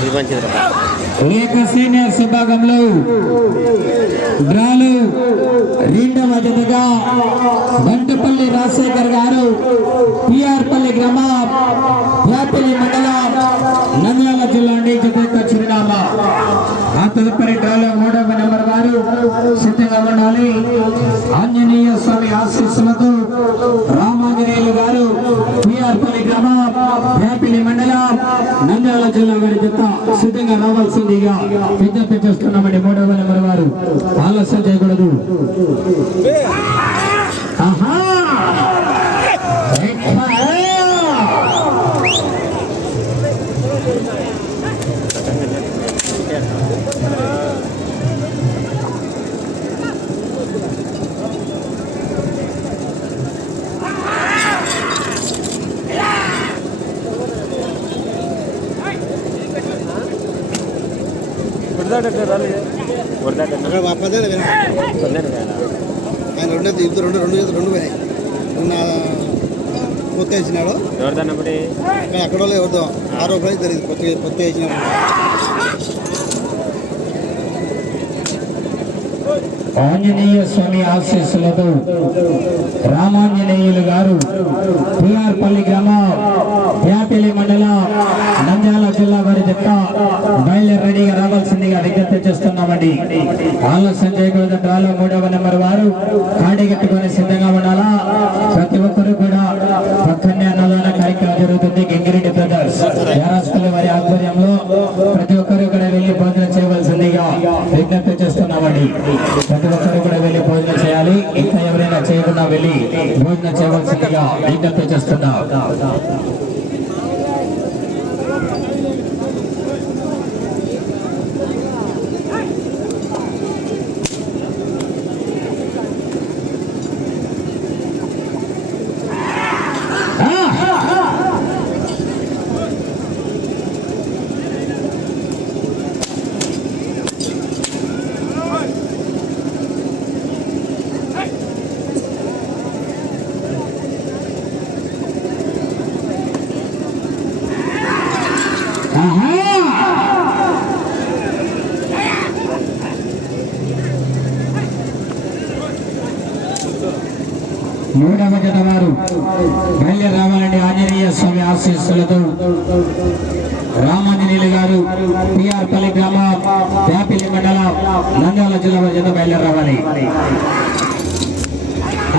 ఇది లేక సీనియర్స్ విభాగంలో డ్రాలు రెండవ జతగా బంటుపల్లి రాజశేఖర్ గారు పిఆర్పల్లి గ్రామ వ్యాపిలి మండలం నంద్యాల జిల్లా నుండి జత యొక్క చిరునామా ఆ తదుపరి డ్రాలో మూడవ నెంబర్ వారు సిద్ధంగా ఉండాలి. ఆంజనేయ స్వామి ఆశీస్సులతో రామాంజనేయులు గారు పిఆర్పల్లి గ్రామం హ్యాపిలి మండలం నంద్యాల జిల్లా వారి జత సిద్ధంగా రావాల్సిందిగా విజ్ఞప్తి చేస్తున్నామండి. మూడవ నెంబర్ వారు ఆలస్యం చేయకూడదు ఆహా! అక్కడ పద్దెనిమిది వేలు. పొందాను కదా. ఆయన రెండు ఇద్దరు రెండు రెండు చేతులు రెండు పోయినాయి. నిన్న కొత్త వేసినాడు. ఎవరిదన్నప్పుడు అక్కడ వాళ్ళు ఎవరిదో. ఆరో ప్రైజ్ వేసినాడు. ఆంజనేయ స్వామి ఆశీస్సులతో రామాంజనేయులు గారు పిఆర్పల్లి గ్రామ వ్యాపిలి మండలం నంద్యాల జిల్లా వారి జత బయలుదేరి రెడీగా రావాల్సిందిగా విజ్ఞప్తి చేస్తున్నామండి. ఆలస్యం చేయకూడదు డ్రాలో మూడవ నెంబర్ వారు కాడి కట్టుకొని సిద్ధంగా ఉండాలా? ప్రతి ఒక్కరు కూడా పక్కనే అన్నదాన కార్యక్రమం జరుగుతుంది గింగిరెడ్డి బ్రదర్స్. యారాస్తుల వారి ఆధ్వర్యంలో ప్రతి ఒక్కరు కూడా వెళ్ళి భోజనం చేయవలసిందిగా విజ్ఞప్తి చేస్తున్నామండి. ప్రతి ఒక్కరు కూడా వెళ్ళి భోజనం చేయాలి. ఇంకా ఎవరైనా చేయకుండా వెళ్ళి భోజనం చేయవలసిందిగా విజ్ఞప్తి చేస్తున్నా. మూడవ జత వారు బయలుదేరి రావాలండి ఆంజనేయ స్వామి ఆశీస్సులతో రామాంజనేయులు గారు పిఆర్ పల్లి గ్రామ వ్యాపిలి మండల నంద్యాల జిల్లా వారి జత బయలు రావాలి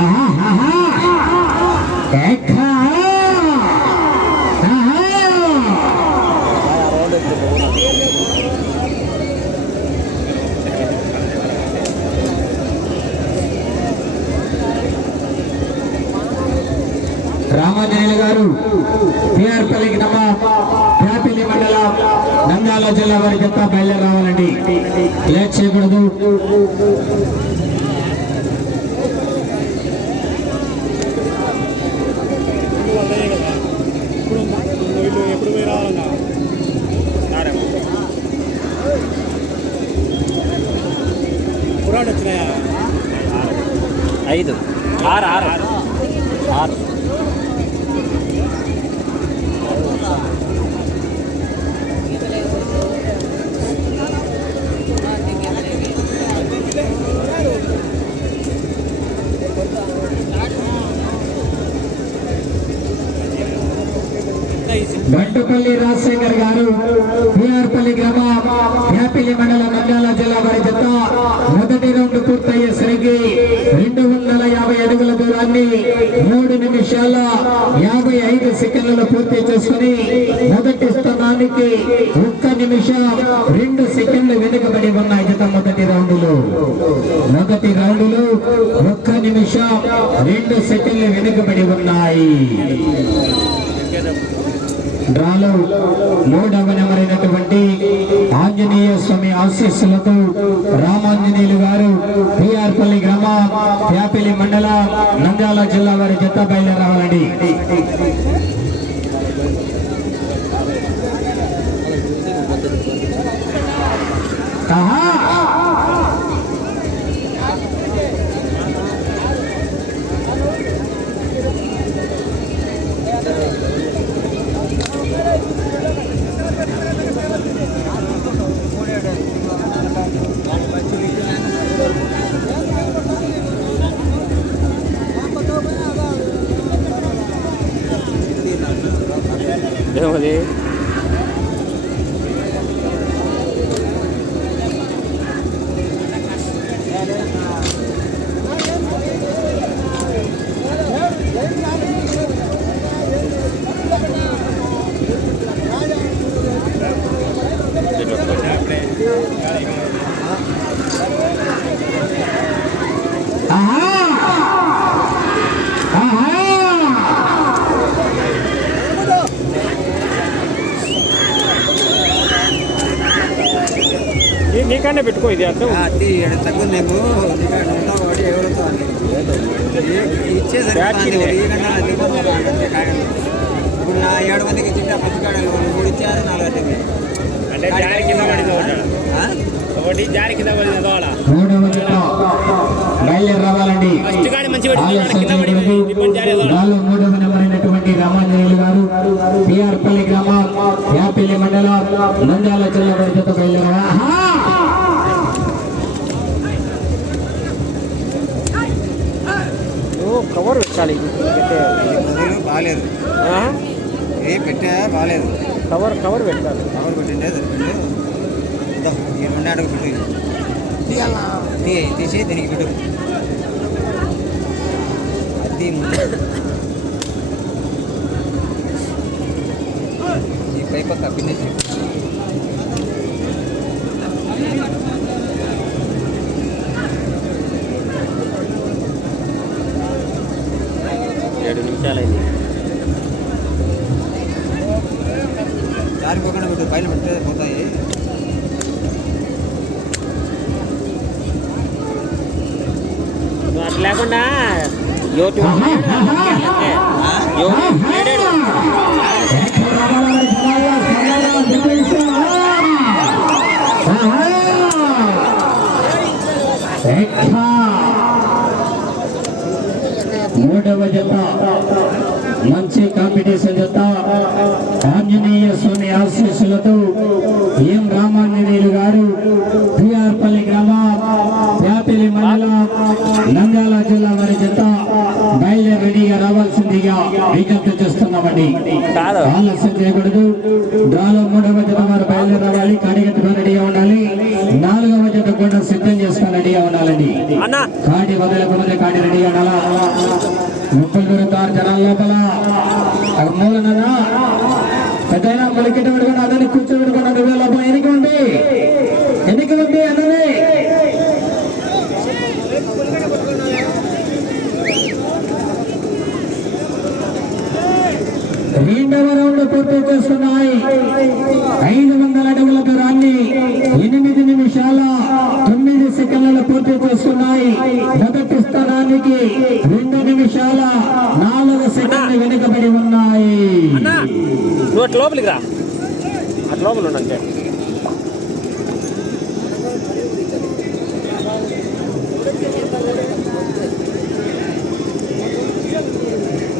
ఆహా, ఆహా. రామాంజనేయులు గారు పిఆర్పల్లి గ్రామ ప్యాపిల్లి మండలం నంద్యాల జిల్లా వారి జత బయలుదేరి రావాలండి లేట్ చేయకూడదు. ఐదు. ఆరు ఆరు. ఆరు. బంటుపల్లి రాజశేఖర్ గారు బీఆర్పల్లి గ్రామ యాపిలి మండలం నంద్యాల జిల్లా వారి జత మొదటి రౌండ్ పూర్తయ్యేసరికి రెండు వందల యాభై అడుగుల దూరాన్ని మూడు నిమిషాల యాభై ఐదు సెకండ్లలో పూర్తి చేసుకుని మొదటి స్థానానికి ఒక్క నిమిషం రెండు సెకండ్లు వెనుకబడి ఉన్నాయి జత మొదటి రౌండ్లో. మొదటి రౌండ్లో ఒక్క నిమిషం రెండు సెకండ్లు వెనుకబడి ఉన్నాయి. డ్రాలో మూడవ నెంబరైనటువంటి ఆంజనేయ స్వామి ఆశీస్సులతో రామాంజనేయులు గారు పిఆర్పల్లి గ్రామ ప్యాపిలి మండల నంద్యాల జిల్లా వారి జత బయలుదేరవాలండి. ఆహా! నీకన్నా పెట్టుకో ఇది అర్థం. తక్కువ నీకు. ఇప్పుడు నా ఏడు మందికి ఇచ్చింటే పచ్చికాడలు మూడు ఇచ్చారు నాలుగు అంటే మూడవ జత బయలుదేరి రావాలండి. నాలుగు మూడవ నెంబర్ అయినటువంటి రామాంజనేయులు గారు పిఆర్పల్లి గ్రామం యాపిల్లి మండలం నంద్యాల జిల్లా వారి జత బయలుదేరా కవర్ పెట్టాలి. బాగాలేదు ఏ పెట్టా? బాగాలేదు కవర్ కవర్ పెట్టాలి. కవర్ పెట్టిండే సరిపోయింది ఇద్దాం ఈ రెండు అడుగు పెట్టు తీ తీసి దీనికి పెట్టు అది ముందు. ఈ పై పక్క పిన్నేసి ఏడు నిమిషాలైంది లేకుండా యూట్యూబ్ యూట్యూబ్ మూడవ జత మంచి కాంపిటీషన్ జత ఆంజనేయ స్వామి ఆశీస్సులతో ఎం రామాంజనేయులు గారు పిఆర్పల్లి గ్రామం యాపిలి మండలం నంద్యాల జిల్లా వారి జత బయలుదేరి రెడీగా రావాల్సిందిగా విజ్ఞప్తి చేస్తున్నామండి కాదు ఆలస్యం చేయకూడదు. డ్రాలో మూడవ జత వారు బయలుదేరి రావాలి రెడీగా ఉండాలి. నాలుగవ జత కూడా సిద్ధం చేసుకొని రెడీగా ఉండాలండి. కాటి వదలకముందే కాటి రెడీ అనాలా ముప్పై దొరుకుతారు జనాల లోపల. మూలనగా పెద్దయినా మొలికెట్ట పెట్టుకుని అదని కూర్చోబెట్టుకున్న నువ్వే లోపల. ఎనికి ఉంది? ఎనికి ఉంది? అన్నది? రెండవ రౌండ్ పూర్తి చేస్తున్నాయి. ఐదు వందల అడుగుల దూరాన్ని ఎనిమిది నిమిషాల తొమ్మిది సెకండ్లలో పూర్తి చేస్తున్నాయి. మొదటి స్థానానికి రెండు నిమిషాల నాలుగు సెకండ్లు వెనుకబడి ఉన్నాయి. లోపలికి రా. లోపల ఉండంతే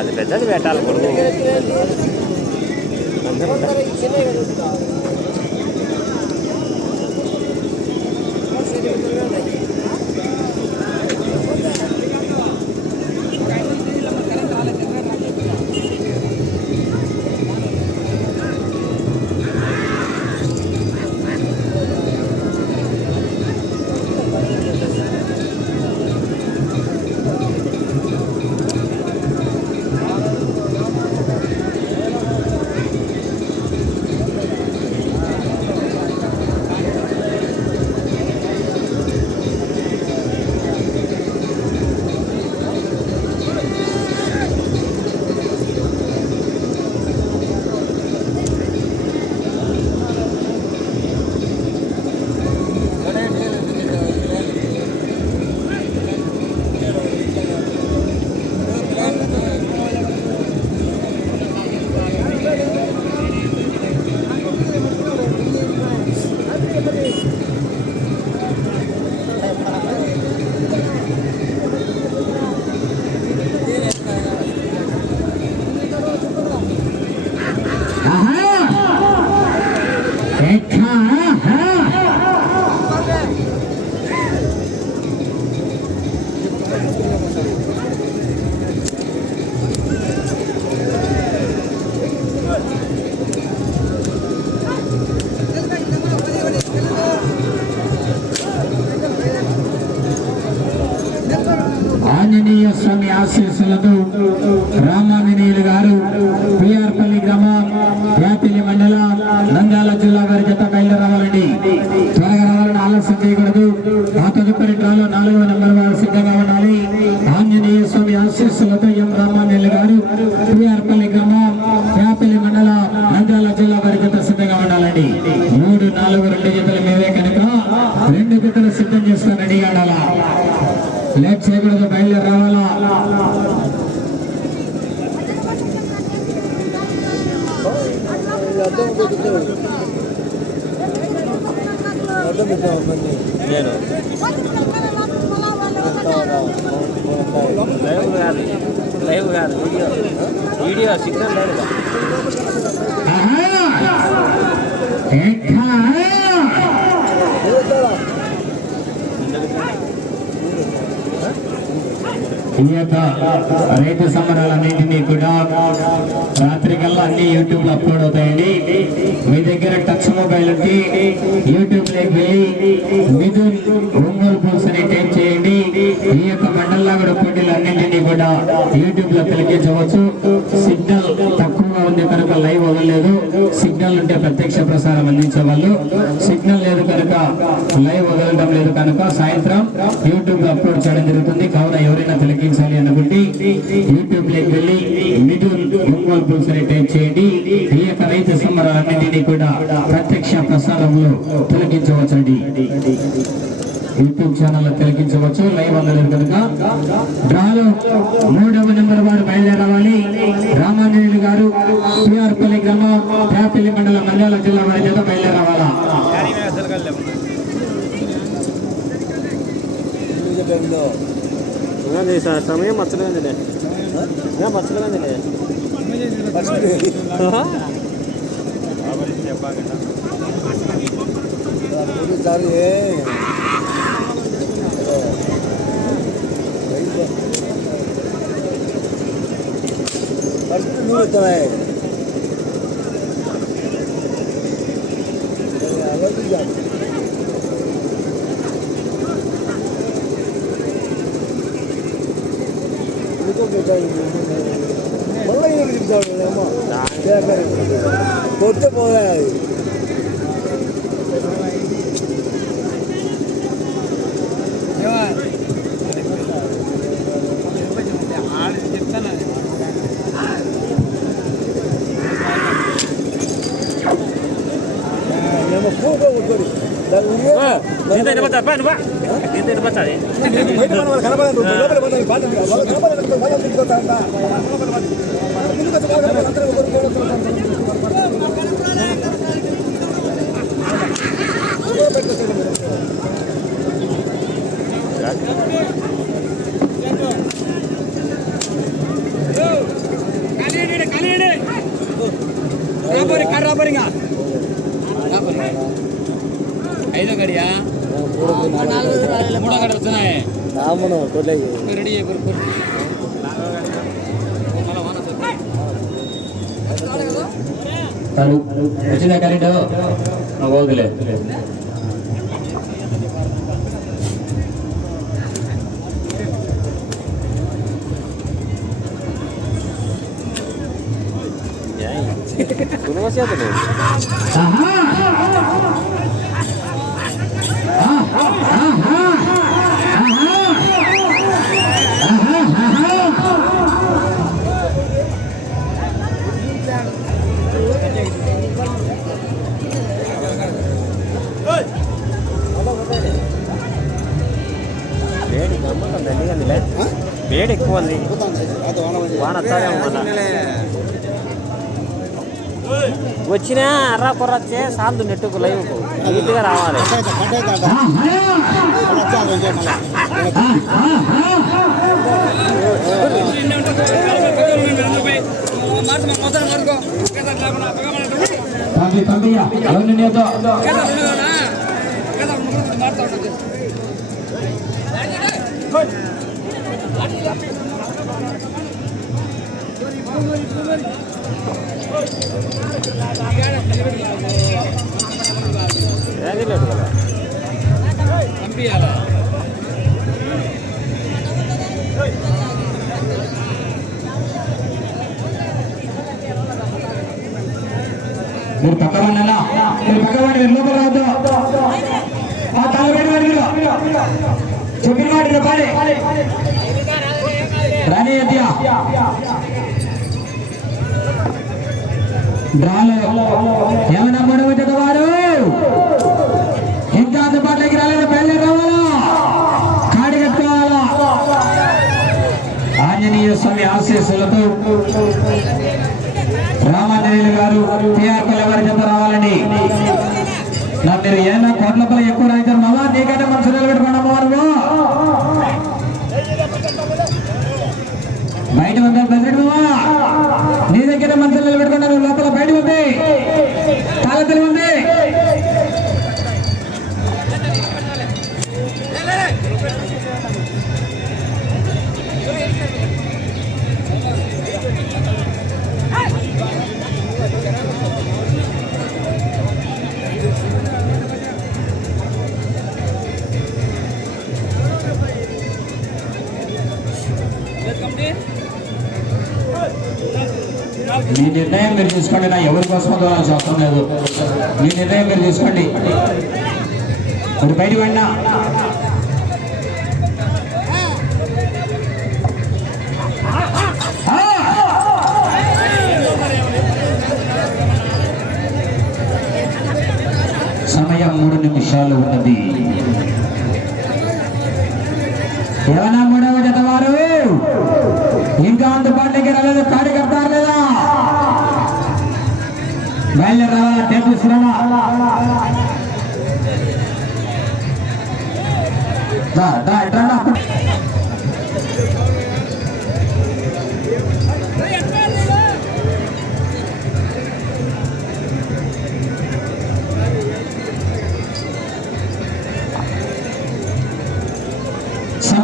అది పెద్దది పెట్టాలి కొడుకు. 我们那个以前那个就是这样的 ఆశీస్సులతో రామాంజనేయులు గారు పిఆర్పల్లి గ్రామ యాపిల్లి మండల నంద్యాల జిల్లా గారి జత బయలు రావాలండి త్వరగా రావాలని ఆలస్యం చేయకూడదు. ఆ తదుపరి ట్రాలో నాలుగవ నెంబర్ వారు సిద్ధంగా ఉండాలి. ఆంజనేయ స్వామి ఆశీస్సులతో ఎం రామాంజనేయులు గారు పిఆర్పల్లి గ్రామ యాపిల్లి మండల నంద్యాల జిల్లా గారి జత సిద్ధంగా ఉండాలండి. మూడు నాలుగు రెండు జతలు మీవే కనుక రెండు జతలు సిద్ధం చేస్తారని అడాలా. లెట్స్ నేను లైవ్ కాదు లైవ్ కాదు వీడియో వీడియో సిగ్నల్ లేదు ఈ యొక్క రైతు సమరాలన్నింటినీ కూడా రాత్రి కల్లా అన్ని యూట్యూబ్లో అప్లోడ్ అవుతాయండి. మీ దగ్గర టచ్ మొబైల్ ఉంటే యూట్యూబ్లోకి వెళ్ళి మిథున్ ఒంగోలు పుల్స్ అని టైప్ చేయండి. ఈ యొక్క మండలంలో కూడా పోటీలు అన్నింటినీ కూడా యూట్యూబ్లో తిలకించవచ్చు. సిగ్నల్ తక్కువ ఉంది కనుక లైవ్ అవ్వలేదు. సిగ్నల్ ఉంటే ప్రత్యక్ష ప్రసారం అందించే వాళ్ళు సిగ్నల్ లేదు కనుక లైవ్ వదలడం లేదు కనుక సాయంత్రం యూట్యూబ్ అప్లోడ్ చేయడం జరుగుతుంది. కావున ఎవరైనా తిలకించాలి అనుకుంటే యూట్యూబ్లోకి వెళ్ళి మిడిల్ ఒంగోలు అని టైప్ చేయండి. ఈ యొక్క రైతు సంబరాలన్నింటినీ కూడా ప్రత్యక్ష ప్రసారంలో తొలగించవచ్చండి యూట్యూబ్ ఛానల్ తిలకించవచ్చు. లైవ్ అందలేదు కనుక. డ్రాలో మూడవ నెంబర్ వారు బయలుదేరవాలి. రామాంజనేయులు గారు పిఆర్పల్లి గ్రామం పేపల్లి మండలం నంద్యాల జిల్లా వారి చేత బయలుదేరవాలా? సార్ సమయం మచ్చలేదండి మచ్చలేదండి 对。దీంతో ఎనబడతారు పా నువ్వా దీంతో ఎనబడతాది బయట మన వాళ్ళు కనపడదు లోపల పోతారు బాధ ఉంది. వాళ్ళు కనపడదు వాళ్ళు తిరుగుతారంట. ముందుకు వచ్చి బాగా అందరూ ఒకరు ఒకరు ఐదో గడియా మూడో గడి వస్తున్నాయి రామను తొలగి రెడీ వచ్చిందా కరెంట్ ఓదులే కునవసేతలు Oh, వచ్చినా అర్రా కొర్రచ్చే సాందు నెట్టుకు లైవ్ నీట్గా రావాలి. పంపి పంపియ్య ఎవరిని నీతో ఏది లేదు కదా మీరు పక్కవాడినా మీరు పక్కవాడి మీరు లోపల రావద్దు ఆ తలవేడి వాడి మీరు చెప్పిన వాడి పాడే రాని అధ్యా డ్రాలో ఏమైనా మూడవ వారు ఇంకా అందుబాటులోకి రాలేదు. బయలుదేరి రావాలా? కాడి కట్టుకోవాలా? ఆంజనేయ స్వామి ఆశీస్సులతో రామాంజనేయులు గారు టిఆర్ పల్లె వారి రావాలని. నా మీరు ఏమైనా కోట్ల పల్లె ఎక్కువ రాయించారు? మావా నీకంటే మనసు నిలబెట్టుకున్నాము నువ్వు బయట ఉందా ప్రెసిడెంట్ మావా నీ దగ్గర మనసులు నిలబెట్టుకున్నారు లోపల బయట ఉంది తాళతలు ఉంది మీ నిర్ణయం మీరు తీసుకోండి నా ఎవరి కోసమో దూరాల్సిన అవసరం లేదు మీ నిర్ణయం మీరు తీసుకోండి. మీరు బయట వెళ్ళినా సమయం మూడు నిమిషాలు ఉన్నది.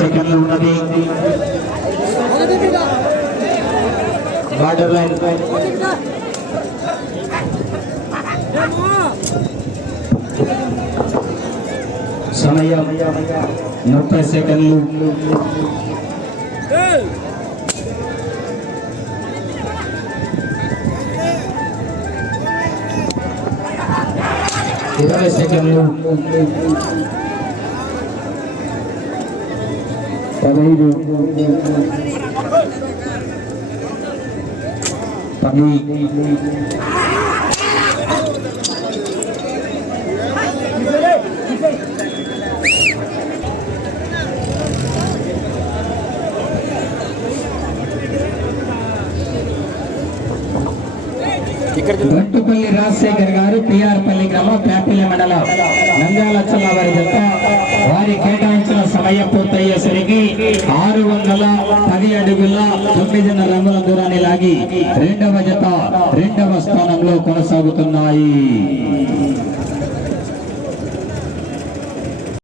సెకండ్లు ఉన్నది బార్డర్ లైన్ సమయం ముప్పై సెకండ్లు ఇరవై సెకండ్లు పదహైదు పది గట్టుపల్లి రాజశేఖర్ గారు పిఆర్పల్లి గ్రామం ప్యాపిల్లి మండలం. నంద్యాల వారి జత. వారి కేటాయించిన సమయం పూర్తయ్యేసరికి ఆరు వందల పది అడుగుల తొమ్మిదిన్నర రంగుల దూరాన్ని లాగి రెండవ జత రెండవ స్థానంలో కొనసాగుతున్నాయి.